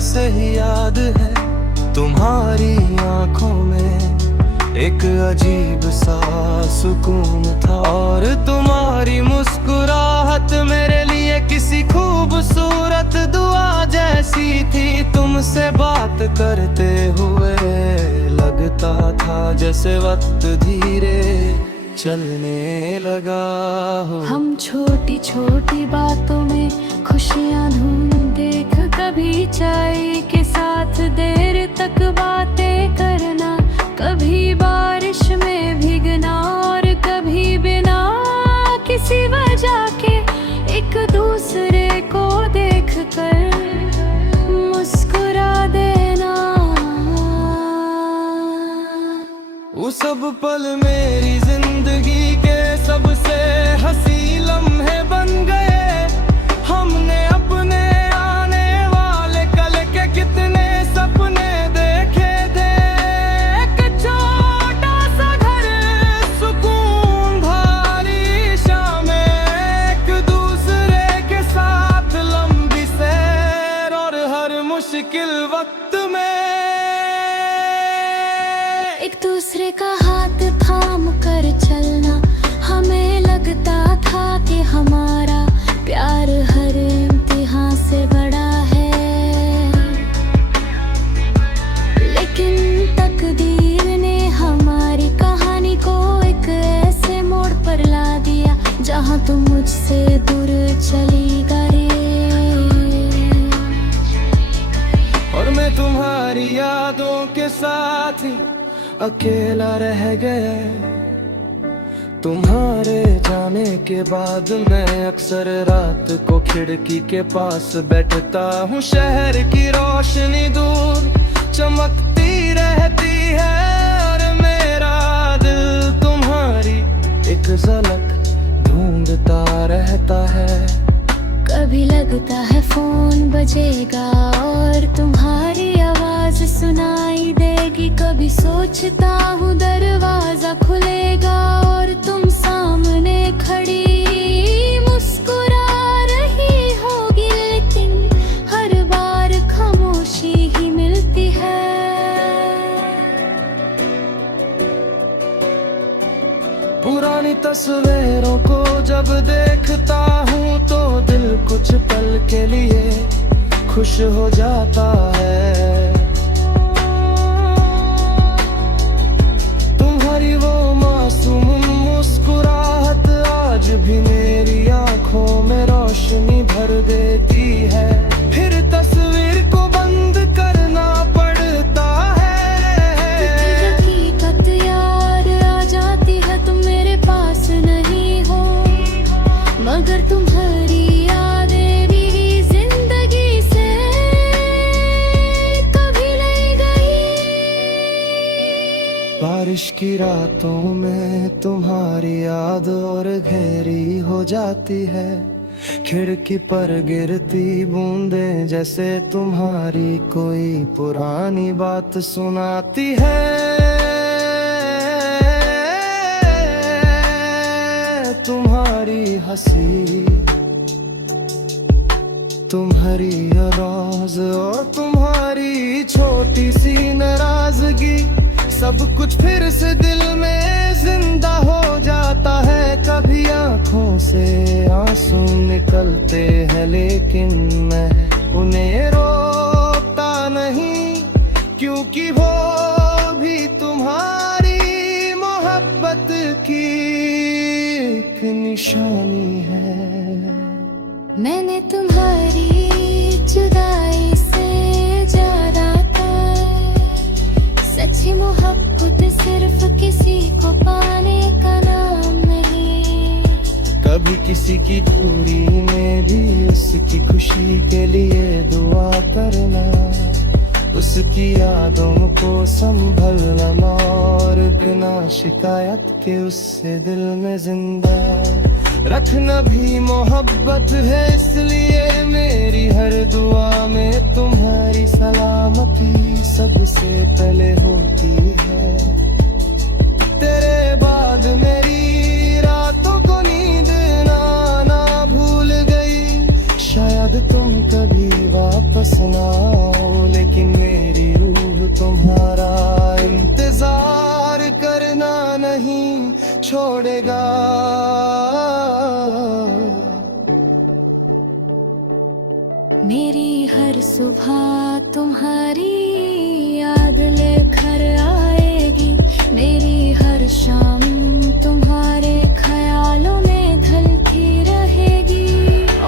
वैसे ही याद है तुम्हारी आंखों में एक अजीब सा सुकून था। और तुम्हारी मुस्कुराहट मेरे लिए किसी खूबसूरत दुआ जैसी थी। तुमसे बात करते हुए लगता था जैसे वक्त धीरे चलने लगा हो। हम छोटी छोटी बातों में खुशियाँ ढूंढ देख, कभी चाय के साथ देर तक बातें करना, कभी बारिश में भीगना और कभी बिना किसी वजह के एक दूसरे को देखकर मुस्कुरा देना। वो सब पल मेरी जिंदगी के सबसे हंसी लम्हे बन गए। हमने अपने आने वाले कल के कितने सपने देखे थे। एक छोटा सा घर, सुकून भरी शामें, एक दूसरे के साथ लंबी सैर और हर मुश्किल वक्त में एक दूसरे का हाथ थाम कर चलना। हमें लगता था कि हमारा प्यार हर इम्तिहान से बड़ा है, लेकिन तकदीर ने हमारी कहानी को एक ऐसे मोड़ पर ला दिया जहां तुम मुझसे दूर चली गई और मैं तुम्हारी यादों के साथ ही अकेला रह गया। तुम्हारे जाने के बाद मैं अक्सर रात को खिड़की के पास बैठता हूँ। शहर की रोशनी दूर चमकती रहती है और मेरा दिल तुम्हारी एक झलक ढूंढता रहता है। कभी लगता है फोन बजेगा और तुम्हारी आवाज सुनाई देगी, कभी सोचता हूँ दरवाजा खुलेगा और तुम सामने खड़ी मुस्कुरा रही होगी, लेकिन हर बार खामोशी ही मिलती है। पुरानी तस्वीरों को जब देखता हूँ तो दिल कुछ पल के लिए खुश हो जाता है। तुम्हारी वो मासूम मुस्कुराहट आज भी मेरी आंखों में रोशनी भर देती है। फिर तस्वीर को बंद करना पड़ता है। हकीकत याद आ जाती है, तुम मेरे पास नहीं हो, मगर तुम्हारी यादें भी जिंदगी से कभी नहीं गई। बारिश की रातों में तुम्हारी याद और गहरी हो जाती है। खिड़की पर गिरती बूंदें जैसे तुम्हारी कोई पुरानी बात सुनाती है। तुम्हारी हंसी, तुम्हारी आवाज और तुम्हारी छोटी सी नाराजगी, सब कुछ फिर से दिल में जिंदा हो जाता है। कभी आंखों से आंसू निकलते हैं लेकिन मैं उन्हें रोकता नहीं, क्योंकि वो भी तुम्हारी मोहब्बत की एक निशानी है। मैंने तुम्हारी जुदाई से ज्यादा सच्ची मोहब्बत सिर्फ किसी को पाने का नाम नहीं। कभी किसी की दूरी में भी उसकी खुशी के लिए दुआ करना, उसकी यादों को संभलना और बिना शिकायत के उससे दिल में जिंदा रखना भी मोहब्बत है। इसलिए मेरी हर दुआ में तुम्हारी सलामती सबसे पहले होती है। तेरे बाद मेरी रातों को नींद ना भूल गई, शायद तुम कभी वापस ना आओ। हर सुबह तुम्हारी याद लेकर आएगी, मेरी हर शाम तुम्हारे ख्यालों में ढलती रहेगी।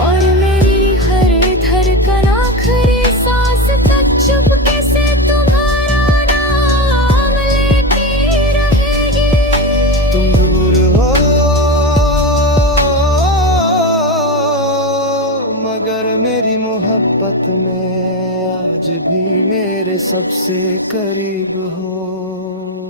और मेरी हर धड़कन आखिरी सांस तक चुपके से तुम्हारा नाम लेती रहेगी। तुम दूर हो मगर मेरी मोहब्बत में आज भी मेरे सबसे करीब हो।